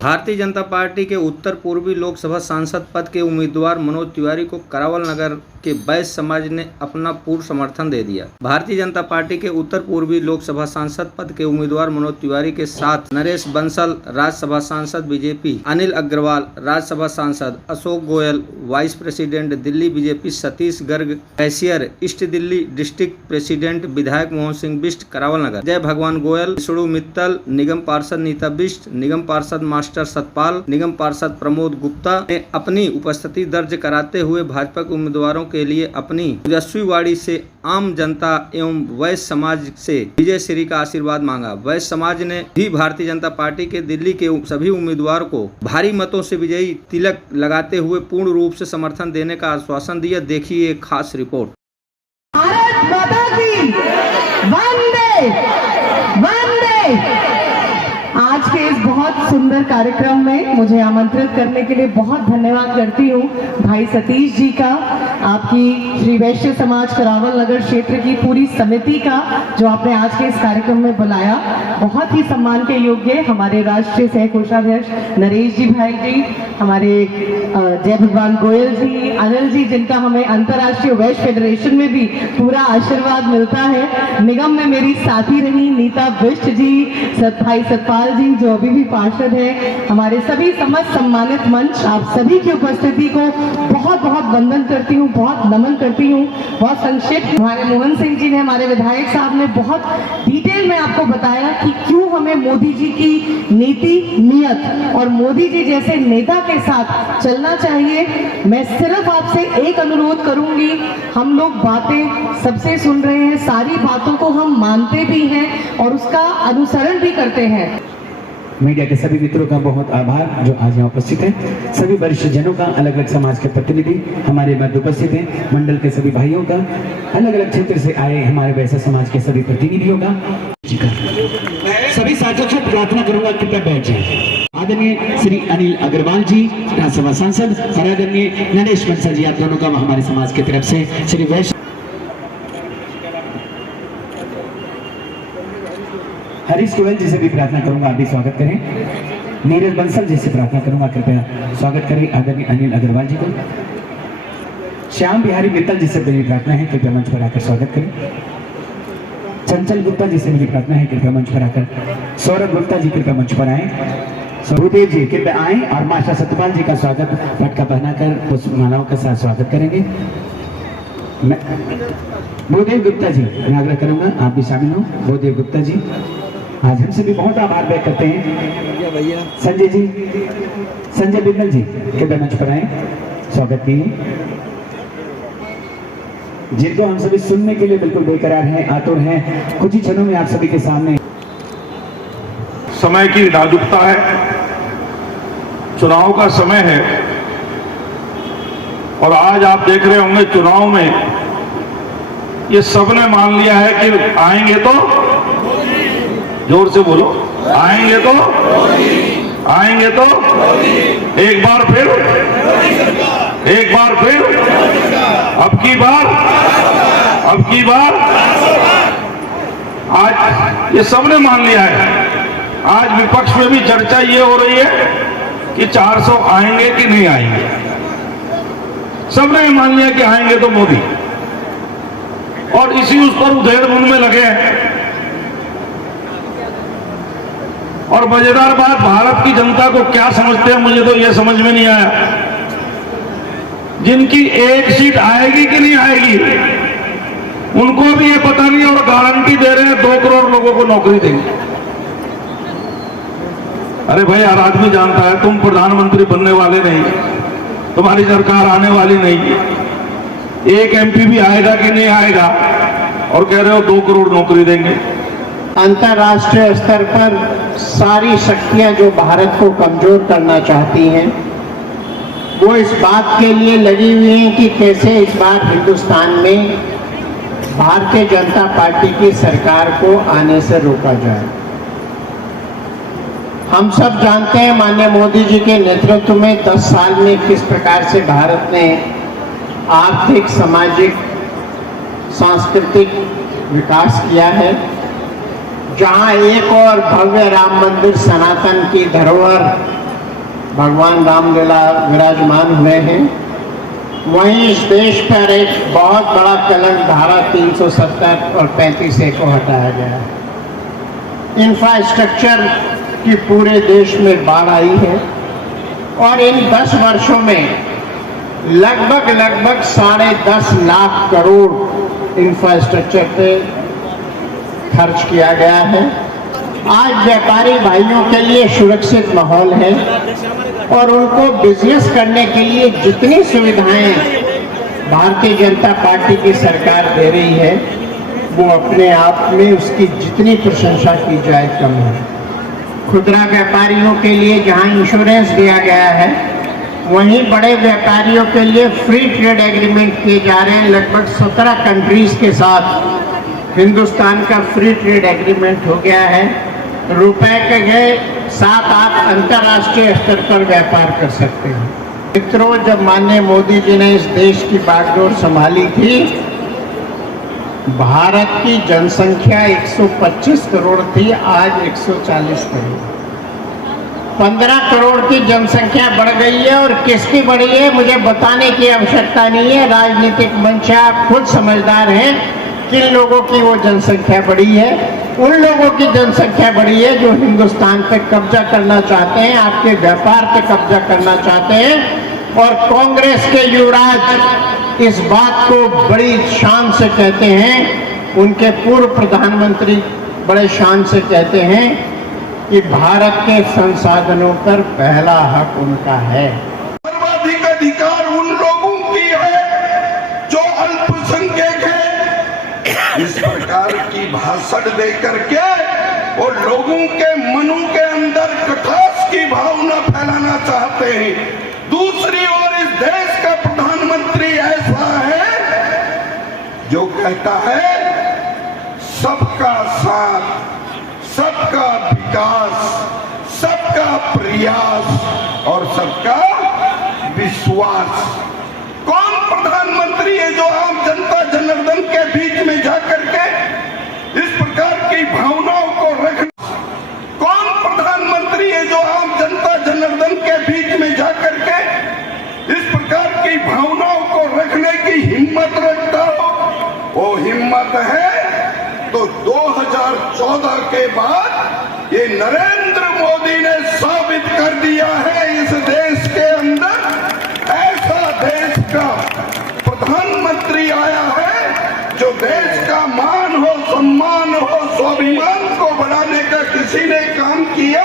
Bharatiya Janata party के उत्तर पूर्वी लोकसभा सांसद पद के उम्मीदवार मनोज तिवारी को करावल नगर के वैश्य समाज ने अपना पूर्ण समर्थन दे दिया। भारतीय जनता पार्टी के उत्तर पूर्वी लोकसभा सांसद पद के उम्मीदवार मनोज तिवारी के साथ नरेश बंसल, राज्यसभा सांसद बीजेपी, अनिल अग्रवाल, राज्यसभा सांसद Ashok Goyal, vice president Delhi BJP Satish Garg, cashier east Delhi district president विधायक मोहन सिंह बिष्ट करावल नगर, जय भगवान गोयल, शुड़ू मित्तल, निगम पार्षद नीता बिष्ट, निगम पार्षद मास्टर सतपाल, निगम पार्षद प्रमोद गुप्ता ने अपनी उपस्थिति दर्ज कराते हुए भाजपा के उम्मीदवारों के लिए अपनी तेजस्वी वाड़ी से आम जनता एवं वैश्य समाज से विजय श्री का आशीर्वाद मांगा। वैश्य समाज ने भी भारतीय जनता पार्टी के दिल्ली के सभी उम्मीदवार को भारी मतों से विजयी तिलक लगाते हुए पूर्ण रूप से समर्थन देने का आश्वासन दिया। देखिए एक खास रिपोर्ट। भारत माता की वंदे वंदे। आज के इस बहुत सुंदर कार्यक्रम में मुझे आमंत्रित करने के लिए बहुत धन्यवाद करती हूँ भाई सतीश जी का, आपकी श्री वैश्य समाज करावल नगर क्षेत्र की पूरी समिति का, जो आपने आज के इस कार्यक्रम में बुलाया। बहुत ही सम्मान के योग्य हमारे राष्ट्रीय सह कोषाध्यक्ष नरेश जी भाई जी, हमारे जय भगवान गोयल जी, अनिल जी, जिनका हमें अंतर्राष्ट्रीय वैश्य फेडरेशन में भी पूरा आशीर्वाद मिलता है। निगम में मेरी साथी रही नीता बिष्ट जी, भाई सतपाल जी जो अभी भी पार्षद है, हमारे सभी समस्त सम्मानित मंच, आप सभी की उपस्थिति को बहुत बहुत वंदन करती हूँ, बहुत नमन करती हूँ। बहुत संक्षिप्त हमारे मोहन सिंह जी ने, हमारे विधायक साहब ने बहुत डिटेल में आपको बताया कि क्यों हमें मोदी जी की नीति, नियत और मोदी जी जैसे नेता के साथ चलना चाहिए। मैं सिर्फ आपसे एक अनुरोध करूंगी, हम लोग बातें सबसे सुन रहे हैं, सारी बातों को हम मानते भी हैं और उसका अनुसरण भी करते हैं। मीडिया के सभी मित्रों का बहुत आभार जो आज यहाँ उपस्थित हैं, सभी वरिष्ठ जनों का, अलग अलग समाज के प्रतिनिधि हमारे मध्य उपस्थित हैं, मंडल के सभी भाइयों का, अलग अलग क्षेत्र से आए हमारे वैश्य समाज के सभी प्रतिनिधियों का, सभी साथियों से प्रार्थना करूंगा कृपया बैठ जाएं। आदरणीय श्री अनिल अग्रवाल जी राज्यसभा सांसद और आदरणीय नरेश बंसल जी, आप दोनों का हमारे समाज की तरफ से श्री वैश्य हरीश गोयल जी से भी प्रार्थना करूंगा आप भी स्वागत करें। नीरज बंसल जी से प्रार्थना करूंगा कृपया स्वागत करें आदरणीय अनिल अग्रवाल जी को। श्याम बिहारी मित्तल जी से मेरी प्रार्थना है कृपया मंच पर आकर स्वागत करें। चंचल गुप्ता जी से मेरी प्रार्थना है कृपया मंच पर आकर। सौरभ गुप्ता जी कृपया मंच पर आए। भूदेव जी कृपया आए और मास्टर सतपाल जी का स्वागत पटका पहनाकर पुष्पमालाओं के साथ स्वागत करेंगे। भूदेव गुप्ता जी मैं आग्रह करूंगा आप भी शामिल हो। भूदेव गुप्ता जी आज हमसे भी बहुत आभार व्यक्त करते हैं। संजय जी, संजय बिंदल जी कृपया मंच पर आए, स्वागत कीजिए। जिनको हम सभी सुनने के लिए बिल्कुल बेकरार हैं, आतुर हैं, कुछ ही क्षणों में आप सभी के सामने। समय की नाजुकता है, चुनाव का समय है और आज आप देख रहे होंगे चुनाव में ये सबने मान लिया है कि आएंगे तो, जोर से बोलो, आएंगे तो, आएंगे तो, एक बार फिर, एक बार फिर, अब की बार, अब की बार, आज ये सबने मान लिया है। आज विपक्ष में भी चर्चा ये हो रही है कि 400 आएंगे कि नहीं आएंगे। सबने मान लिया कि आएंगे तो मोदी, और इसी उस पर उधेड़-बुन में लगे हैं। और मजेदार बात, भारत की जनता को क्या समझते हैं मुझे तो यह समझ में नहीं आया। जिनकी एक सीट आएगी कि नहीं आएगी उनको भी ये पता नहीं, और गारंटी दे रहे हैं 2 करोड़ लोगों को नौकरी देंगे। अरे भाई, हर आदमी जानता है तुम प्रधानमंत्री बनने वाले नहीं, तुम्हारी सरकार आने वाली नहीं। एक एमपी भी आएगा कि नहीं आएगा, और कह रहे हो 2 करोड़ नौकरी देंगे। अंतर्राष्ट्रीय स्तर पर सारी शक्तियां जो भारत को कमजोर करना चाहती हैं, वो इस बात के लिए लगी हुई हैं कि कैसे इस बार हिंदुस्तान में भारतीय जनता पार्टी की सरकार को आने से रोका जाए। हम सब जानते हैं माननीय मोदी जी के नेतृत्व में 10 साल में किस प्रकार से भारत ने आर्थिक, सामाजिक, सांस्कृतिक विकास किया है। जहां एक और भव्य राम मंदिर, सनातन की धरोहर भगवान रामलीला विराजमान हुए हैं, वहीं इस देश पर एक बहुत बड़ा कलंक धारा 370 और 35A को हटाया गया है। इंफ्रास्ट्रक्चर की पूरे देश में बाढ़ आई है और इन 10 वर्षों में लगभग 10.5 लाख करोड़ इंफ्रास्ट्रक्चर पे खर्च किया गया है। आज व्यापारी भाइयों के लिए सुरक्षित माहौल है और उनको बिजनेस करने के लिए जितनी सुविधाएं भारतीय जनता पार्टी की सरकार दे रही है, वो अपने आप में उसकी जितनी प्रशंसा की जाए कम है। खुदरा व्यापारियों के लिए जहां इंश्योरेंस दिया गया है, वहीं बड़े व्यापारियों के लिए फ्री ट्रेड एग्रीमेंट किए जा रहे हैं। लगभग 17 कंट्रीज के साथ हिंदुस्तान का फ्री ट्रेड एग्रीमेंट हो गया है। रुपए के गए 7-8 अंतर्राष्ट्रीय स्तर पर व्यापार कर सकते हैं। मित्रों, जब माननीय मोदी जी ने इस देश की बागडोर संभाली थी, भारत की जनसंख्या 125 करोड़ थी, आज 140 करोड़। 15 करोड़ की जनसंख्या बढ़ गई है और किसकी बढ़ी है मुझे बताने की आवश्यकता नहीं है। राजनीतिक मंच आप खुद समझदार हैं किन लोगों की वो जनसंख्या बढ़ी है। उन लोगों की जनसंख्या बढ़ी है जो हिंदुस्तान पे कब्जा करना चाहते हैं, आपके व्यापार पे कब्जा करना चाहते हैं। और कांग्रेस के युवराज इस बात को बड़ी शान से कहते हैं, उनके पूर्व प्रधानमंत्री बड़े शान से कहते हैं कि भारत के संसाधनों पर पहला हक उनका है। सर्वाधिक अधिकार उन लोगों की है जो अल्पसंख्यक है। इस प्रकार की भाषण दे करके वो लोगों के मनों के अंदर कटाक्ष की भावना फैलाना चाहते हैं। दूसरी ओर इस देश का प्रधानमंत्री ऐसा है जो कहता है सबका साथ, सबका विकास, सबका प्रयास और सबका विश्वास। कौन प्रधानमंत्री है जो आम जनता जनार्दन के बीच में जाकर के इस प्रकार की भावनाओं को रखना? कौन प्रधानमंत्री है जो आम जनता जनार्दन के बीच में जाकर के इस प्रकार की भावनाओं को रखने की हिम्मत रखता हो? वो हिम्मत है तो 2014 के बाद ये नरेंद्र मोदी ने साबित कर दिया है। इस देश के अंदर ऐसा देश का प्रधानमंत्री आया है जो देश का मान हो, सम्मान हो, स्वाभिमान को बढ़ाने का किसी ने काम किया,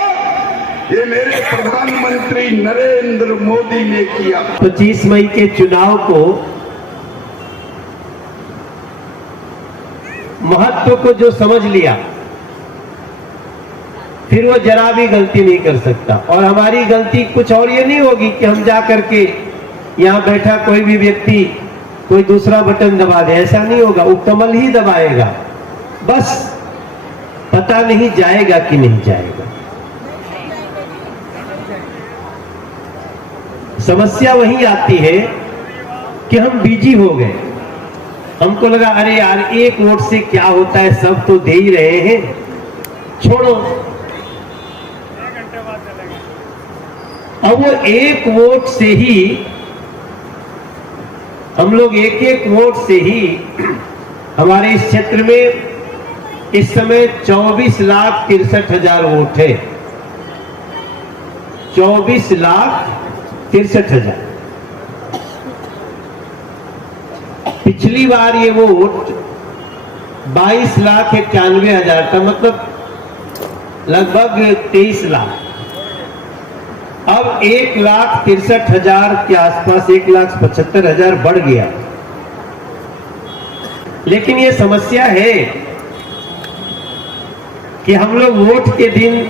ये मेरे प्रधानमंत्री नरेंद्र मोदी ने किया। 25 मई के चुनाव को महत्व को जो समझ लिया, फिर वो जरा भी गलती नहीं कर सकता। और हमारी गलती कुछ और ये नहीं होगी कि हम जा करके यहां बैठा कोई भी व्यक्ति कोई दूसरा बटन दबा दे, ऐसा नहीं होगा। उपकमल ही दबाएगा, बस पता नहीं जाएगा कि नहीं जाएगा। समस्या वही आती है कि हम बिजी हो गए। हमको लगा अरे यार एक वोट से क्या होता है, सब तो दे ही रहे हैं, छोड़ो। अब वो एक वोट से ही हम लोग एक वोट से ही हमारे इस क्षेत्र में इस समय 24,63,000 वोट है। 24,63,000। पिछली बार ये वोट 22,91,000 था, मतलब लगभग 23 लाख। अब 1,63,000 के आसपास 1,75,000 बढ़ गया। लेकिन ये समस्या है कि हम लोग वोट के दिन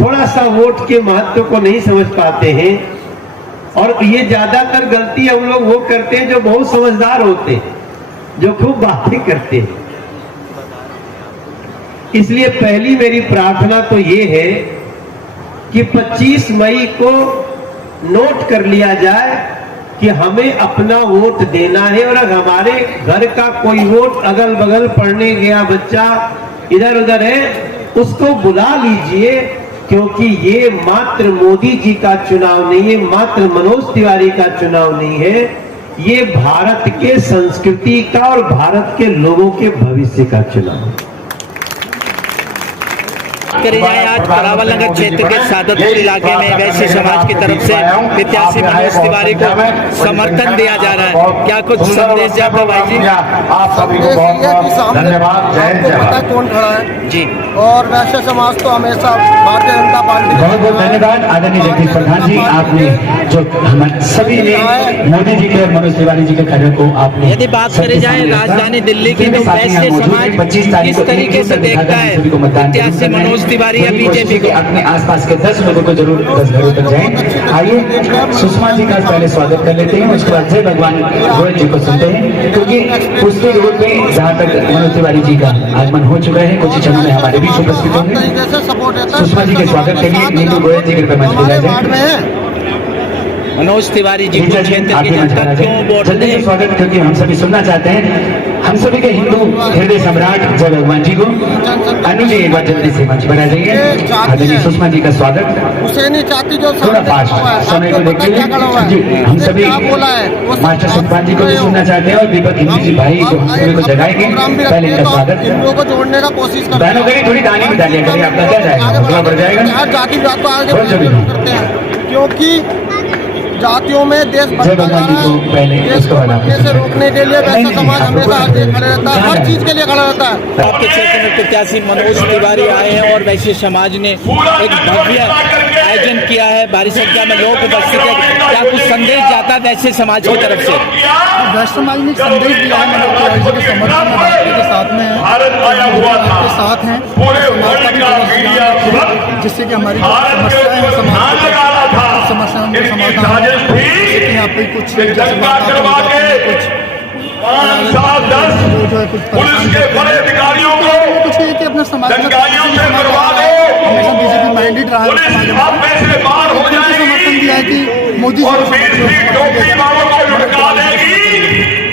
थोड़ा सा वोट के महत्व को नहीं समझ पाते हैं। और ये ज्यादातर गलती हम लोग वो करते हैं जो बहुत समझदार होते हैं, जो खूब बातें करते हैं। इसलिए पहली मेरी प्रार्थना तो ये है कि 25 मई को नोट कर लिया जाए कि हमें अपना वोट देना है। और अगर हमारे घर का कोई वोट अगल बगल पढ़ने गया बच्चा इधर उधर है, उसको बुला लीजिए क्योंकि ये मात्र मोदी जी का चुनाव नहीं है, मात्र मनोज तिवारी का चुनाव नहीं है, ये भारत के संस्कृति का और भारत के लोगों के भविष्य का चुनाव है। करी जाए आज करावल नगर क्षेत्र के सादतपुर इलाके में वैश्य समाज की तरफ से प्रत्याशी मनोज तिवारी को समर्थन दिया जा रहा है, क्या कुछ संदेश जाता भाई जी? आप सभी को बहुत धन्यवाद। जय पता कौन खड़ा है जी, और वैश्य समाज तो हमेशा भारतीय जनता पार्टी। बहुत बहुत धन्यवाद आदरणीय जगदीश प्रधान जी, आपने जो हम सभी ने मोदी जी के और मनोज तिवारी जी के कार्यों को आपने। यदि बात करी जाए राजधानी दिल्ली की, तो वैश्य समाज किस तरीके से देखता है प्रत्याशी मनोज तिवारी या बीजेपी को? अपने आसपास के 10 लोगों को जरूर 10 घरों तक जाएं। आइए सुषमा जी का पहले स्वागत कर लेते हैं, उसके बाद जय भगवान गोयल जी को सुनते हैं, क्योंकि पुष्टि रोड पे जहाँ तक मनोज तिवारी जी का आगमन हो चुका है, कुछ क्षणों में हमारे बीच उपस्थित होंगे। सुषमा जी के स्वागत के लिए नीतू गोयल जी के मंच पर जाए। मनोज तिवारी जी को क्षेत्र की जनता क्यों वोट जल्दी से स्वागत, क्योंकि हम सभी सुनना चाहते हैं हम सभी के हिंदू हृदय सम्राट जय भगवान जी को। अनु जी एक बार जल्दी से मंच पर आ जाइए। आदरणीय सुषमा जी का स्वागत। हुसैनी चाची जो थोड़ा फास्ट समय को देखते हुए जी हम सभी मास्टर सुखपाल जी को भी सुनना चाहते हैं और दीपक हिंदी जी भाई को हम सभी को जगाएंगे। पहले इनका स्वागत। हिंदुओं को जोड़ने का कोशिश कर बहनों करिए थोड़ी दानी भी डालिए करिए, आपका क्या जाएगा, थोड़ा बढ़ जाएगा। जाति बात को आगे करते हैं, क्योंकि जातियों में देश जय भगवान जी को पहले उसको बनाते से रोकने के लिए वैसा समाज हमेशा आगे खड़े रहता है, हर चीज के लिए खड़ा रहता है। आपके क्षेत्र में प्रत्याशी मनोज तिवारी आए हैं और वैश्य समाज ने एक भव्य आयोजन किया है, भारी संख्या में लोग उपस्थित है, क्या कुछ संदेश जाता है वैश्य समाज की तरफ से? वैश्य समाज ने संदेश दिया है मनोज तिवारी जी के समर्थन में, भाजपा के साथ में है, साथ हैं, जिससे कि हमारी समस्याएं हैं समाज समस्याओं का समाधान, यहाँ पे कुछ जो है कुछ पुलिस के बड़े अधिकारियों को कुछ है कि अपना समाज हमेशा बीजेपी माइंडेड रहा है, समर्थन दिया है कि मोदी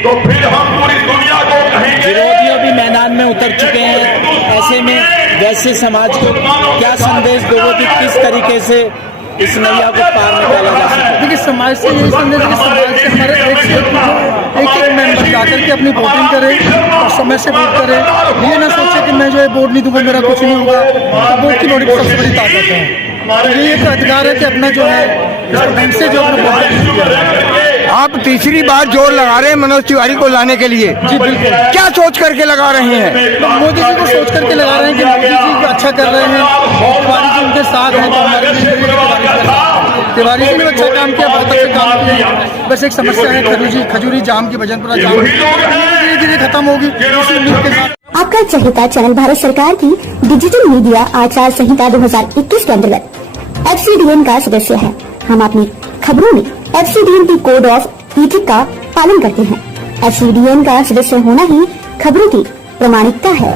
तो फिर हम पूरी दुनिया को कहेंगे। विरोधियों भी मैदान में उतर चुके हैं, ऐसे में वैश्य समाज को क्या संदेश दोगे कि किस तरीके से इस नैया को पार निकाला जा सकता है? देखिए समाज से यही संदेश है कि समाज से हमारे एक मेंबर जाकर के अपनी वोटिंग करे और समय से वोट करे, ये ना सोचे कि मैं जो है वोट नहीं दूंगा मेरा कुछ नहीं होगा। तो वोट की नोट की सबसे बड़ी ताकत है, ये एक अधिकार है कि अपना जो है ढंग से जो अपना वोट। आप तीसरी बार जोर लगा रहे हैं मनोज तिवारी को लाने के लिए, जी बिल्कुल। क्या सोच करके लगा रहे हैं? तो मोदी जी को सोच करके लगा रहे हैं कि मोदी जी अच्छा कर रहे हैं, तिवारी जी उनके साथ हैं, तो हमारे तिवारी जी ने अच्छा काम किया, बहुत अच्छा काम किया। बस एक समस्या है खजूरी जाम की, भजनपुरा जाम धीरे धीरे खत्म होगी, इसी उम्मीद के साथ। आपका चहेता चैनल भारत सरकार की डिजिटल मीडिया आचार संहिता 2021 के अंतर्गत FCDN का सदस्य है। हम अपनी खबरों में FCDN की कोड ऑफ इथिक्स का पालन करते हैं। FCDN का सदस्य होना ही खबरों की प्रामाणिकता है।